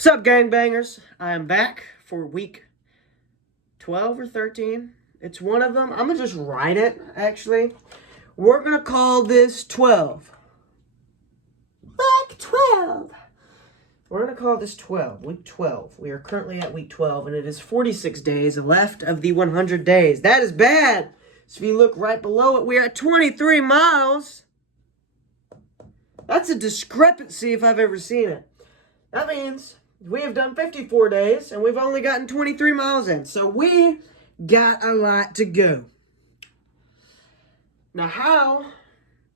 What's up, gangbangers? I am back for week 12 or 13. It's one of them. I'm going to just write it, actually. We're going to call this 12. Week 12. We're going to call this 12. Week 12. We are currently at week 12, and it is 46 days left of the 100 days. That is bad. So if you look right below it, we are at 23 miles. That's a discrepancy if I've ever seen it. That means we have done 54 days, and we've only gotten 23 miles in. So we got a lot to go. Now, how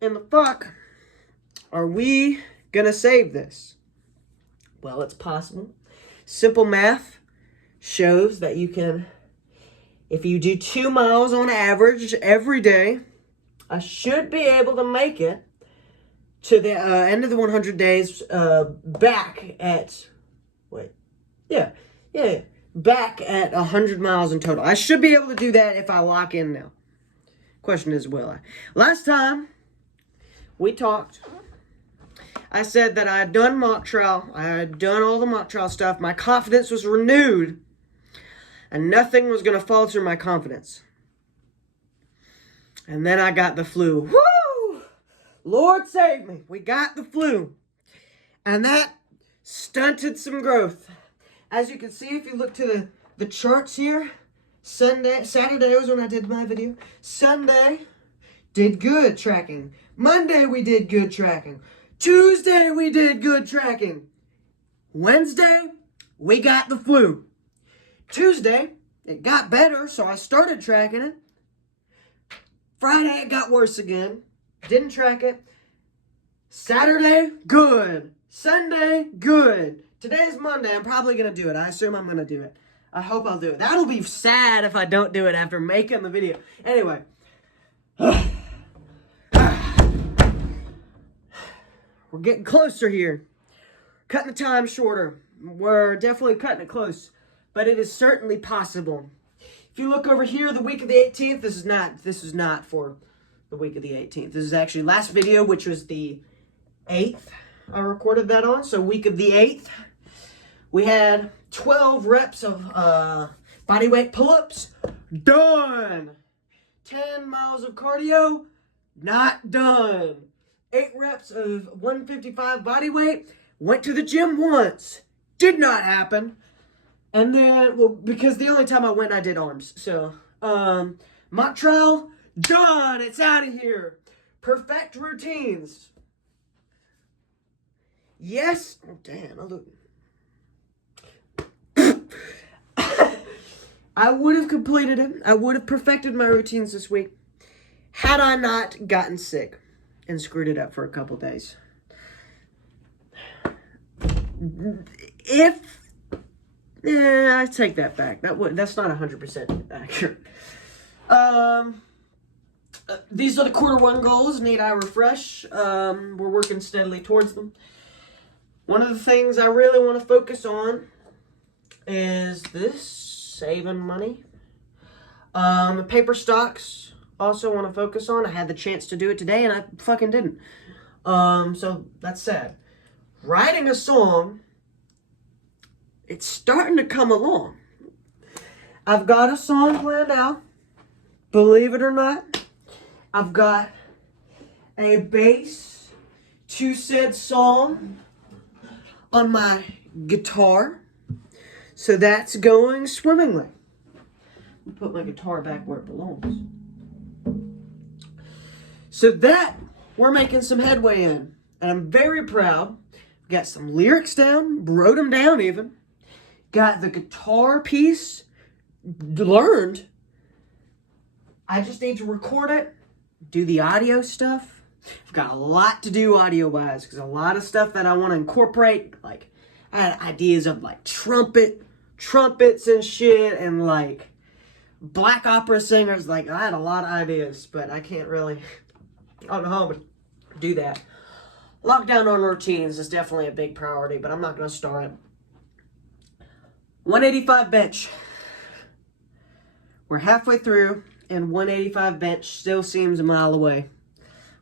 in the fuck are we going to save this? Well, it's possible. Simple math shows that you can, if you do 2 miles on average every day, I should be able to make it to the end of the 100 days back at... back at 100 miles in total. I should be able to do that if I lock in now. Question is, will I? Last time we talked, I said that I had done mock trial. I had done all the mock trial stuff. My confidence was renewed, and nothing was going to falter my confidence. And then I got the flu. Woo! Lord save me. We got the flu. And that stunted some growth. As you can see, if you look to the charts here, Saturday was when I did my video. Sunday, did good tracking. Monday, we did good tracking. Tuesday, we did good tracking. Wednesday, we got the flu. Tuesday, it got better, so I started tracking it. Friday, it got worse again. Didn't track it. Saturday, good. Sunday, good. Today's Monday. I'm probably going to do it. I assume I'm going to do it. I hope I'll do it. That'll be sad if I don't do it after making the video. Anyway. We're getting closer here. Cutting the time shorter. We're definitely cutting it close. But it is certainly possible. If you look over here, the week of the 18th, this is not for the week of the 18th. This is actually last video, which was the 8th. I recorded that on. So week of the 8th. We had 12 reps of bodyweight pull-ups. Done. 10 miles of cardio. Not done. 8 reps of 155 bodyweight. Went to the gym once. Did not happen. And then, well, because the only time I went, I did arms. So, mock trial. Done. It's out of here. Perfect routines. Yes. Oh, damn. I look... I would have completed it. I would have perfected my routines this week had I not gotten sick and screwed it up for a couple days. I take that back. That's not 100% accurate. These are the quarter 1 goals. Need I refresh? We're working steadily towards them. One of the things I really want to focus on is this. Saving money. Paper stocks also want to focus on. I had the chance to do it today and I fucking didn't. So that's sad. Writing a song, it's starting to come along. I've got a song planned out. Believe it or not. I've got a bass to said song on my guitar. So that's going swimmingly. Put my guitar back where it belongs. So that, we're making some headway in. And I'm very proud. Got some lyrics down, wrote them down even. Got the guitar piece learned. I just need to record it, do the audio stuff. I've got a lot to do audio-wise, because a lot of stuff that I want to incorporate, like, I had ideas of, like, trumpets and shit, and like black opera singers. Like, I had a lot of ideas, but I can't really, I don't know how to do that. Lockdown on routines is definitely a big priority, but I'm not going to start it. 185 bench. We're halfway through, and 185 bench still seems a mile away.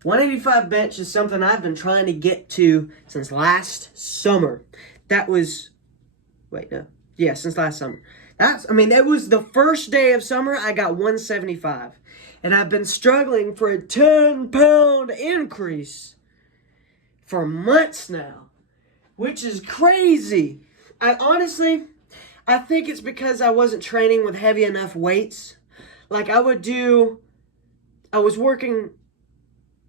185 bench is something I've been trying to get to since last summer. That was Wait, no. Yeah, since last summer. That was the first day of summer, I got 175. And I've been struggling for a 10-pound increase for months now, which is crazy. I think it's because I wasn't training with heavy enough weights. Like I was working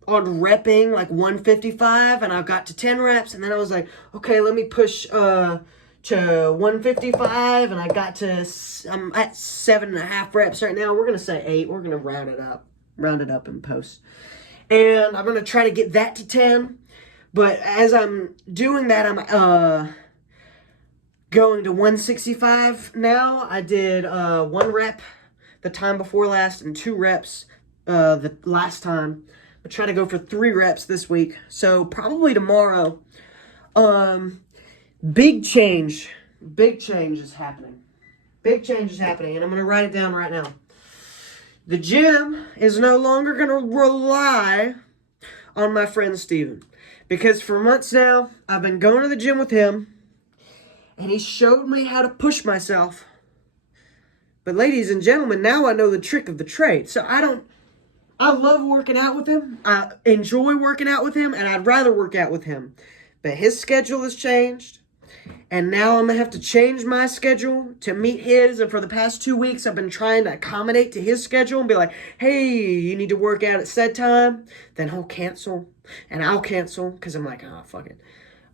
on repping like 155 and I got to 10 reps and then I was like, okay, let me push to 155 and I'm at 7.5 reps right now. We're going to say 8. We're going to round it up in post. And I'm going to try to get that to 10. But as I'm doing that, I'm going to 165 now. I did 1 rep the time before last and 2 reps the last time. I'll try to go for 3 reps this week. So probably tomorrow. Big change is happening. Big change is happening, and I'm going to write it down right now. The gym is no longer going to rely on my friend Steven. Because for months now, I've been going to the gym with him, and he showed me how to push myself. But ladies and gentlemen, now I know the trick of the trade. So I love working out with him. I enjoy working out with him, and I'd rather work out with him. But his schedule has changed, and now I'm going to have to change my schedule to meet his. And for the past 2 weeks, I've been trying to accommodate to his schedule and be like, hey, you need to work out at said time. Then he'll cancel, and I'll cancel because I'm like, oh, fuck it.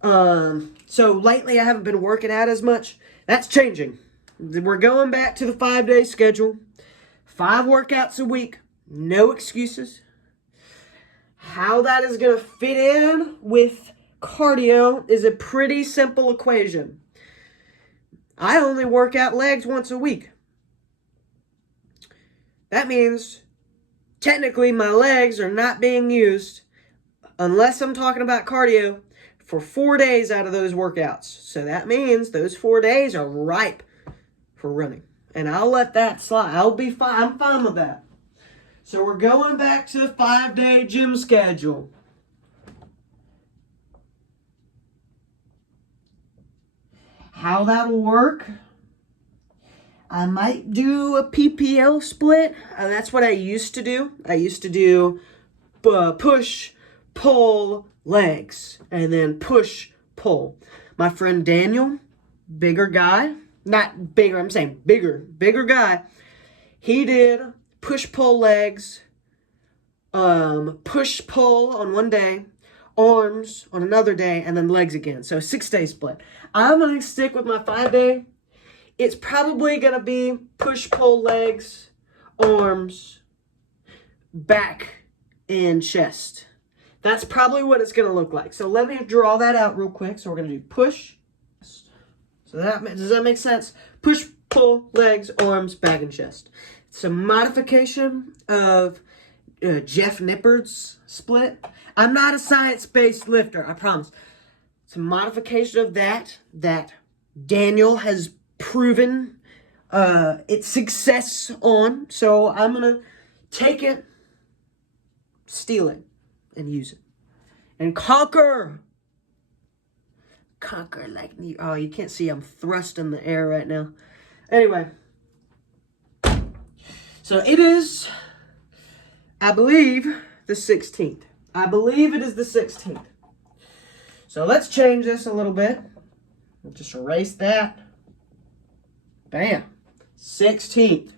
So lately I haven't been working out as much. That's changing. We're going back to the 5-day schedule. 5 workouts a week. No excuses. How that is going to fit in with cardio is a pretty simple equation. I only work out legs once a week. That means technically my legs are not being used, unless I'm talking about cardio, for 4 days out of those workouts. So that means those 4 days are ripe for running. And I'll let that slide. I'll be fine. I'm fine with that. So we're going back to the 5-day gym schedule. How that'll work, I might do a PPL split. That's what I used to do. I used to do push, pull, legs, and then push, pull. My friend Daniel, bigger guy, not bigger, I'm saying bigger guy, he did push, pull, legs, push, pull on one day, arms on another day, and then legs again. So 6-day split. I'm going to stick with my 5-day. It's probably going to be push, pull, legs, arms, back, and chest. That's probably what it's going to look like. So let me draw that out real quick. So we're going to do push. So does that make sense? Push, pull, legs, arms, back, and chest. It's a modification of Jeff Nippard's split. I'm not a science-based lifter, I promise. It's a modification of that Daniel has proven its success on. So I'm going to take it, steal it, and use it. And conquer like me. Oh, you can't see I'm thrust in the air right now. Anyway. So it is, I believe, the 16th. I believe it is the 16th. So let's change this a little bit. We'll just erase that. Bam. 16th.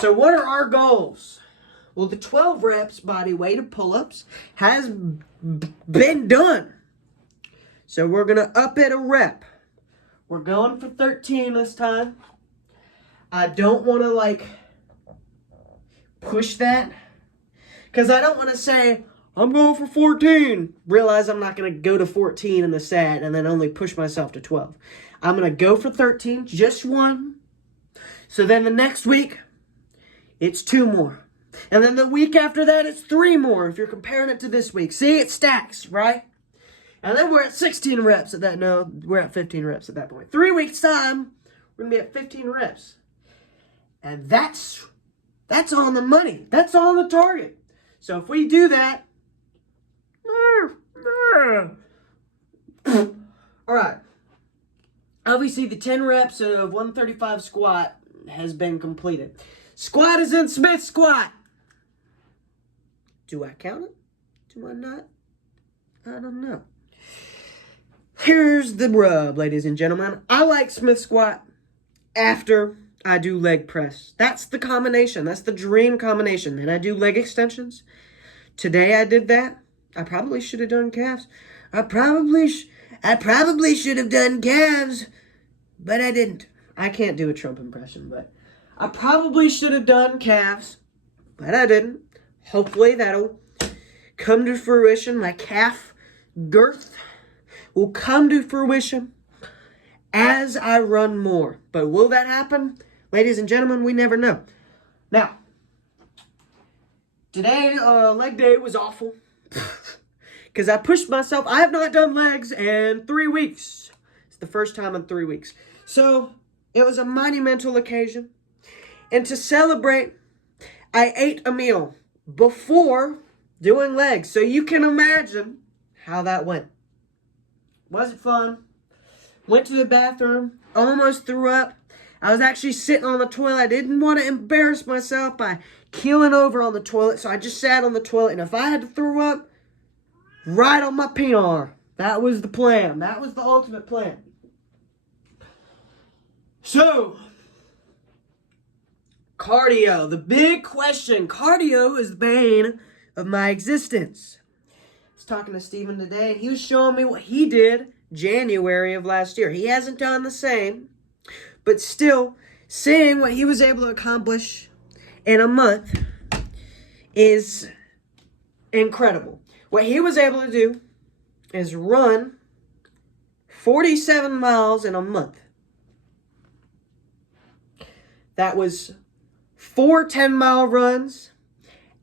So what are our goals? Well, the 12 reps body weight of pull-ups has been done. So we're going to up it a rep. We're going for 13 this time. I don't want to, push that. Because I don't want to say, I'm going for 14. Realize I'm not going to go to 14 in the set and then only push myself to 12. I'm going to go for 13, just 1. So then the next week, it's 2 more. And then the week after that, it's 3 more if you're comparing it to this week. See, it stacks, right? And then we're at 16 reps at that. No, we're at 15 reps at that point. 3 weeks' time, we're going to be at 15 reps. And that's on the money. That's on the target. So if we do that, all right. Obviously, the 10 reps of 135 squat has been completed. Squat is in Smith squat. Do I count it? Do I not? I don't know. Here's the rub, ladies and gentlemen. I like Smith squat after I do leg press. That's the combination. That's the dream combination. Then I do leg extensions. Today I did that. I probably should have done calves. I probably should have done calves, but I didn't. I can't do a Trump impression, but I probably should have done calves, but I didn't. Hopefully that'll come to fruition. My calf girth will come to fruition as I run more. But will that happen? Ladies and gentlemen, we never know. Now, today, leg day was awful. Because I pushed myself. I have not done legs in 3 weeks. It's the first time in 3 weeks. So, it was a monumental occasion. And to celebrate, I ate a meal before doing legs. So you can imagine how that went. Was it fun? Went to the bathroom. Almost threw up. I was actually sitting on the toilet. I didn't want to embarrass myself by keeling over on the toilet. So I just sat on the toilet. And if I had to throw up, right on my PR. That was the plan. That was the ultimate plan. So, cardio. The big question. Cardio is the bane of my existence. I was talking to Steven today, and he was showing me what he did January of last year. He hasn't done the same, but still, seeing what he was able to accomplish in a month is incredible. What he was able to do is run 47 miles in a month. That was 4 10-mile runs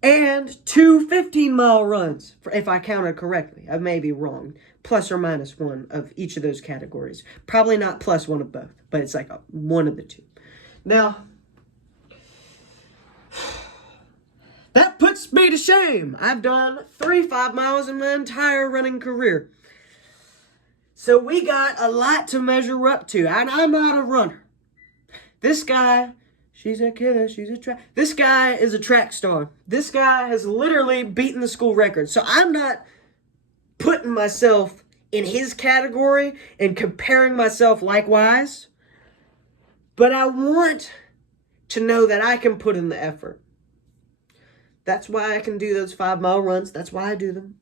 and 2 15-mile runs, if I counted correctly. I may be wrong. Plus or minus one of each of those categories. Probably not plus one of both, but it's like one of the two. Now, that puts me to shame. I've done 3 5 miles in my entire running career. So we got a lot to measure up to. And I'm not a runner. This guy, she's a killer, this guy is a track star. This guy has literally beaten the school record. So I'm not putting myself in his category and comparing myself likewise. But I want to know that I can put in the effort. That's why I can do those 5-mile runs. That's why I do them.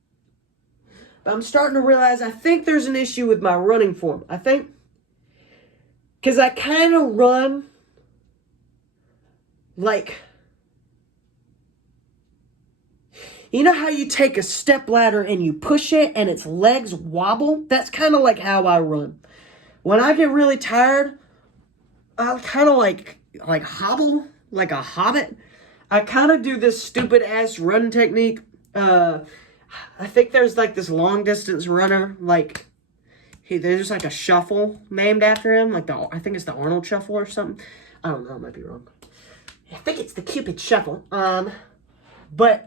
But I'm starting to realize I think there's an issue with my running form. I think because I kind of run like, you know how you take a step ladder and you push it and its legs wobble? That's kind of like how I run. When I get really tired, I kind of like hobble like a hobbit. I kind of do this stupid ass run technique. I think there's like this long distance runner, like there's like a shuffle named after him, like I think it's the Arnold Shuffle or something. I don't know, I might be wrong. I think it's the Cupid Shuffle. But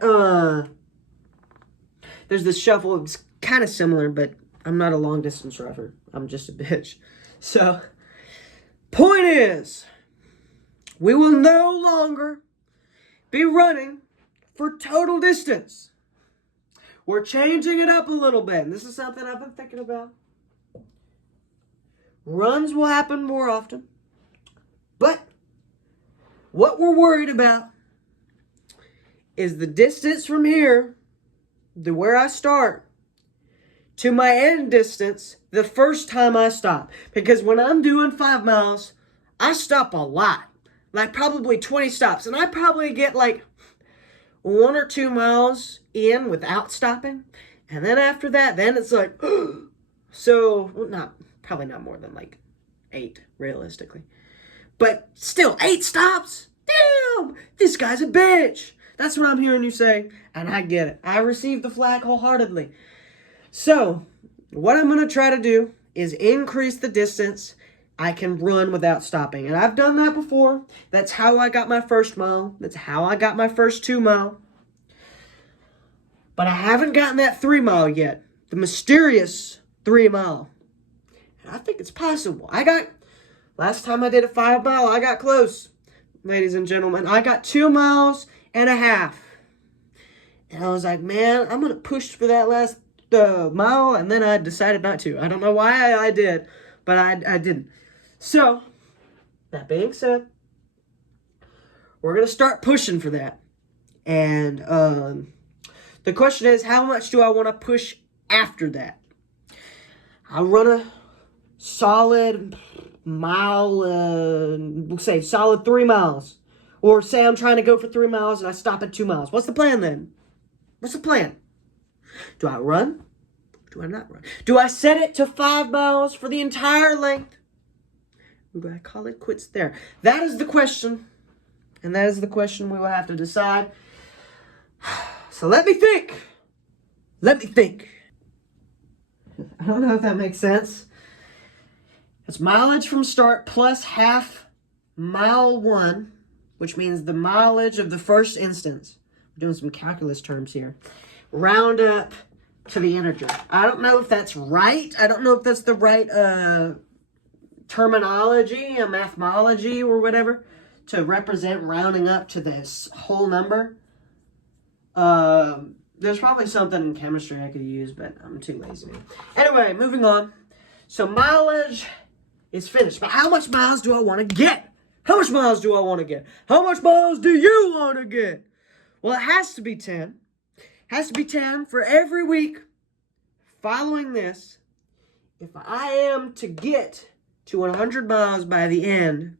there's this shuffle. It's kind of similar, but I'm not a long distance runner. I'm just a bitch. So, point is, we will no longer be running for total distance. We're changing it up a little bit. And this is something I've been thinking about. Runs will happen more often. But what we're worried about is the distance from here to where I start to my end distance the first time I stop. Because when I'm doing 5 miles, I stop a lot. Like probably 20 stops. And I probably get like 1 or 2 miles in without stopping. And then after that, then it's like, so, well, probably not more than like 8, realistically. But still, 8 stops? Damn, this guy's a bitch. That's what I'm hearing you say, and I get it. I receive the flag wholeheartedly. So, what I'm going to try to do is increase the distance I can run without stopping. And I've done that before. That's how I got my first mile. That's how I got my first 2 mile. But I haven't gotten that 3 mile yet. The mysterious 3 mile. I think it's possible. Last time I did a 5 mile, I got close, ladies and gentlemen. I got 2.5 miles. And I was like, man, I'm going to push for that last mile. And then I decided not to. I don't know why I did, but I didn't. So, that being said, we're going to start pushing for that. And the question is, how much do I want to push after that? I run a solid mile, we'll say solid 3 miles. Or say I'm trying to go for 3 miles and I stop at 2 miles. What's the plan then? What's the plan? Do I run? Do I not run? Do I set it to 5 miles for the entire length? Or do I call it quits there? That is the question. And that is the question we will have to decide. So let me think. Let me think. I don't know if that makes sense. It's mileage from start plus half mile 1, which means the mileage of the first instance. I'm doing some calculus terms here. Round up to the integer. I don't know if that's right. I don't know if that's the right terminology, a mathemology or whatever, to represent rounding up to this whole number. There's probably something in chemistry I could use, but I'm too lazy. Anyway, moving on. So mileage is finished. But how much miles do I want to get? How much miles do I want to get? How much miles do you want to get? Well, it has to be 10. It has to be 10 for every week following this. If I am to get to 100 miles by the end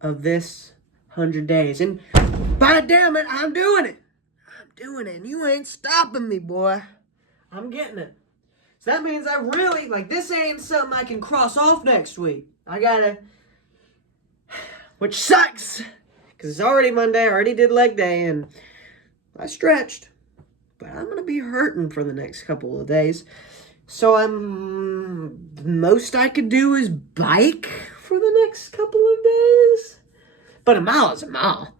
of this 100 days. And by damn it, I'm doing it. I'm doing it. And you ain't stopping me, boy. I'm getting it. So that means I really, this ain't something I can cross off next week. I gotta, which sucks, because it's already Monday. I already did leg day, and I stretched. But I'm going to be hurting for the next couple of days. So the most I could do is bike for the next couple of days. But a mile is a mile.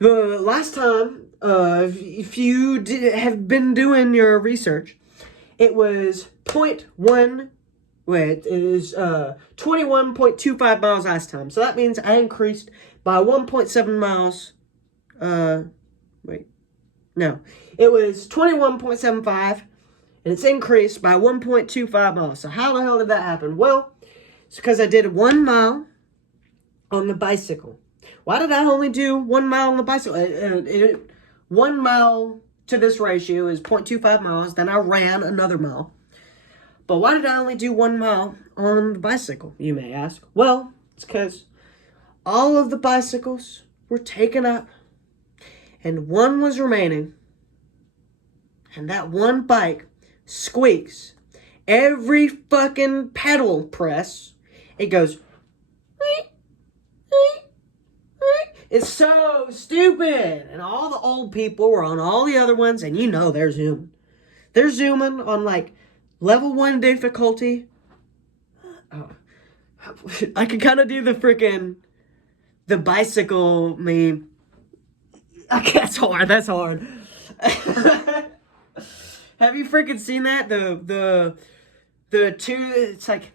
The last time, if you have been doing your research, it was 21.25 miles last time. So that means I increased by 1.7 miles. It was 21.75, and it's increased by 1.25 miles. So how the hell did that happen? Well, it's because I did 1 mile on the bicycle. Why did I only do 1 mile on the bicycle? 1 mile to this ratio is 0.25 miles. Then I ran another mile. But why did I only do 1 mile on the bicycle, you may ask? Well, it's because all of the bicycles were taken up and one was remaining. And that one bike squeaks. Every fucking pedal press, it goes. It's so stupid. And all the old people were on all the other ones, and they're zooming. They're zooming on level 1 difficulty. Oh. I could kind of do the bicycle meme. Okay, that's hard. Have you freaking seen that? The two, it's like,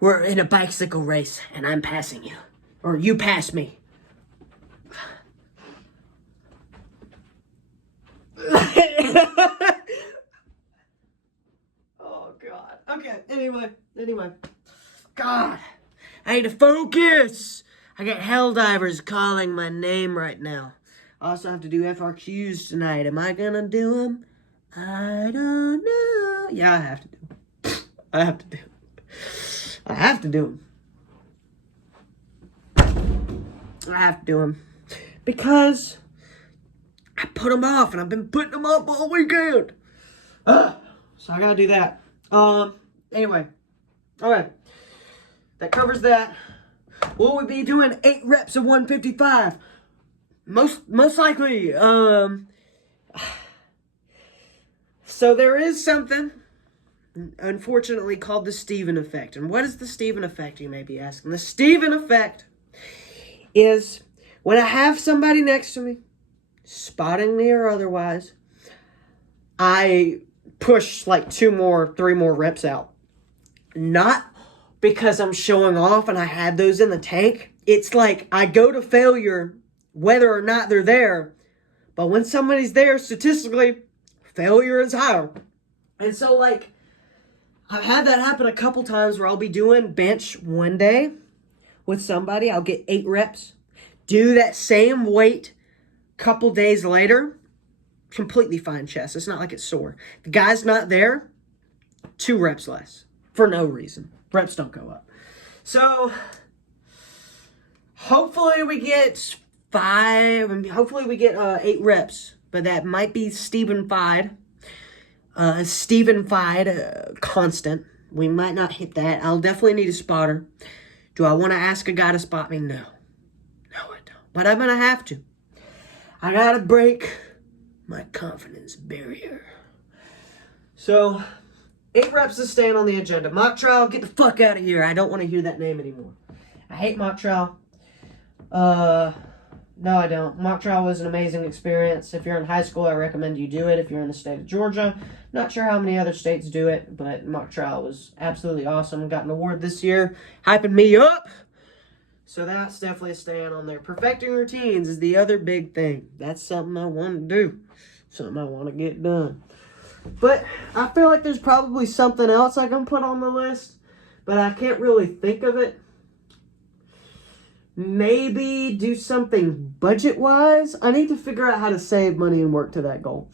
we're in a bicycle race, and I'm passing you. Or you pass me. Oh, God. Okay, anyway. God, I need to focus. I got Helldivers calling my name right now. I also have to do FRQs tonight. Am I gonna do them? I don't know. Yeah, I have to do them. I have to do them. Because I put them off, and I've been putting them up all weekend. So I gotta do that. Anyway. Alright. That covers that. Will we be doing 8 reps of 155? Most likely. So there is something, unfortunately, called the Steven effect. And what is the Steven effect, you may be asking? The Steven effect is when I have somebody next to me, spotting me or otherwise, I push 3 more reps out. not because I'm showing off and I had those in the tank. It's like I go to failure whether or not they're there. But when somebody's there, statistically, failure is higher. And so, like, I've had that happen a couple times where I'll be doing bench one day with somebody. I'll get 8 reps. Do that same weight couple days later. Completely fine chest. It's not like it's sore. The guy's not there. 2 reps less. For no reason. Reps don't go up. So, hopefully we get 8 reps. But that might be Stephen-fied. Constant. We might not hit that. I'll definitely need a spotter. Do I want to ask a guy to spot me? No. No, I don't. But I'm going to have to. I got to break my confidence barrier. So, 8 reps is staying on the agenda. Mock trial, get the fuck out of here. I don't want to hear that name anymore. I hate mock trial. No, I don't. Mock trial was an amazing experience. If you're in high school, I recommend you do it. If you're in the state of Georgia, not sure how many other states do it, but mock trial was absolutely awesome. Got an award this year, hyping me up. So that's definitely staying on there. Perfecting routines is the other big thing. That's something I want to do. Something I want to get done. But I feel like there's probably something else I can put on the list, but I can't really think of it. Maybe do something budget-wise. I need to figure out how to save money and work to that goal.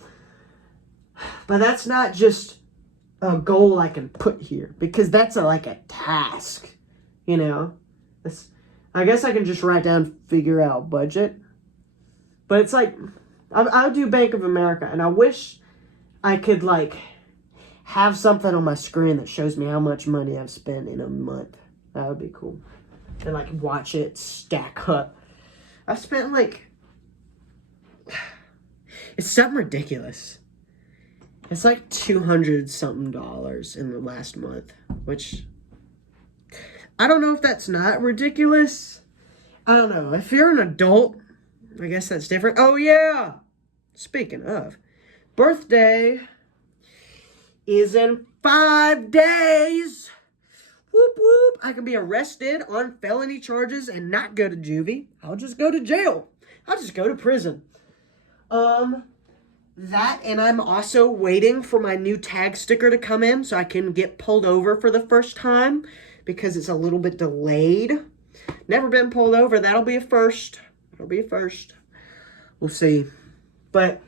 But that's not just a goal I can put here, because that's like a task, you know? I guess I can just write down, figure out budget. But it's like, I'll do Bank of America, and I wish I could, like, have something on my screen that shows me how much money I've spent in a month. That would be cool. And, like, watch it stack up. I've spent, like, it's something ridiculous. It's like $200-something in the last month, which I don't know if that's not ridiculous. I don't know. If you're an adult, I guess that's different. Oh, yeah. Speaking of, birthday is in 5 days. Whoop, whoop. I can be arrested on felony charges and not go to juvie. I'll just go to jail. I'll just go to prison. That, and I'm also waiting for my new tag sticker to come in so I can get pulled over for the first time because it's a little bit delayed. Never been pulled over. That'll be a first. That'll be a first. We'll see. But,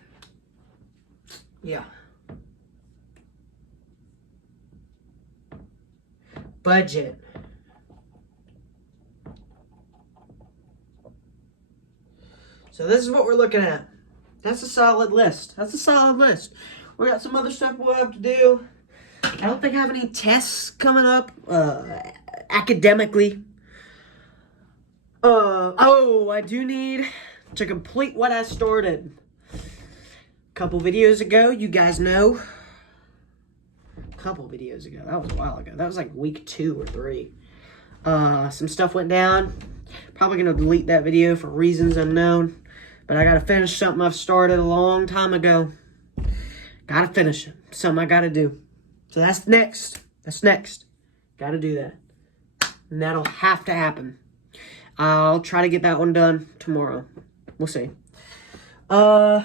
yeah. Budget. So this is what we're looking at. That's a solid list. That's a solid list. We got some other stuff we'll have to do. I don't think I have any tests coming up academically. I do need to complete what I started a couple videos ago. You guys know. A couple videos ago. That was a while ago. That was like week 2 or 3. Some stuff went down. Probably going to delete that video for reasons unknown. But I got to finish something I've started a long time ago. Got to finish it. Something I got to do. So that's next. That's next. Got to do that. And that'll have to happen. I'll try to get that one done tomorrow. We'll see. The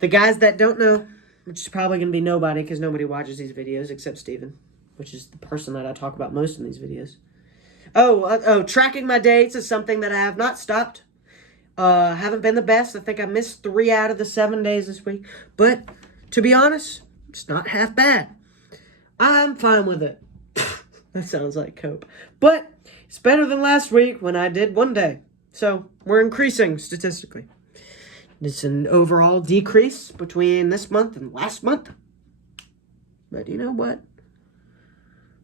guys that don't know, which is probably going to be nobody because nobody watches these videos except Steven, which is the person that I talk about most in these videos. Tracking my dates is something that I have not stopped. Haven't been the best. I think I missed 3 out of the 7 days this week. But, to be honest, it's not half bad. I'm fine with it. That sounds like cope. But, it's better than last week when I did 1 day. So, we're increasing statistically. It's an overall decrease between this month and last month. But you know what?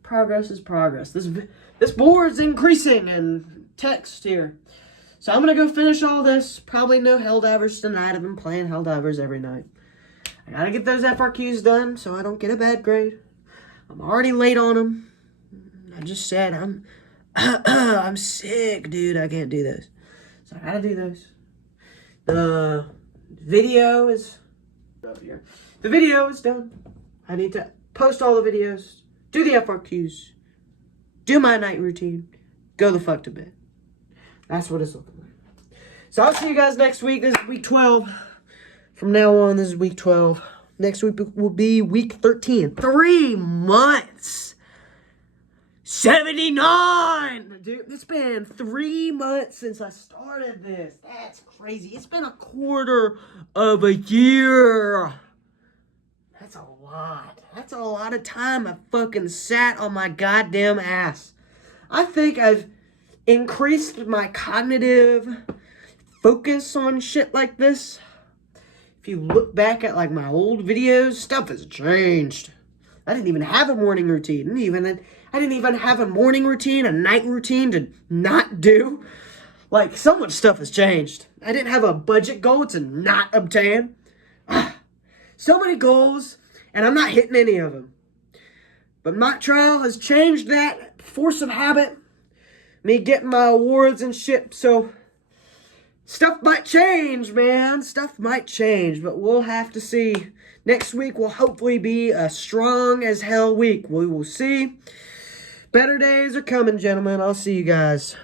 Progress is progress. This board's increasing in text here. So I'm going to go finish all this. Probably no Helldivers tonight. I've been playing Helldivers every night. I got to get those FRQs done so I don't get a bad grade. I'm already late on them. I just said I'm sick, dude. I can't do this. So I got to do those. The video is up here. The video is done. I need to post all the videos, do the FRQs, do my night routine, go the fuck to bed. That's what it's looking like. So I'll see you guys next week. This is week 12. From now on, this is week 12. Next week will be week 13. 3 months. 79. Dude, it's been 3 months since I started this. That's crazy. It's been a quarter of a year. That's a lot. That's a lot of time I fucking sat on my goddamn ass. I think I've increased my cognitive focus on shit like this. If you look back at like my old videos, stuff has changed. I didn't even have a morning routine. I didn't even have a morning routine, a night routine to not do. Like, so much stuff has changed. I didn't have a budget goal to not obtain. So many goals, and I'm not hitting any of them. But mock trial has changed that. Force of habit. Me getting my awards and shit. So, stuff might change, man. Stuff might change, but we'll have to see. Next week will hopefully be a strong as hell week. We will see. Better days are coming, gentlemen. I'll see you guys.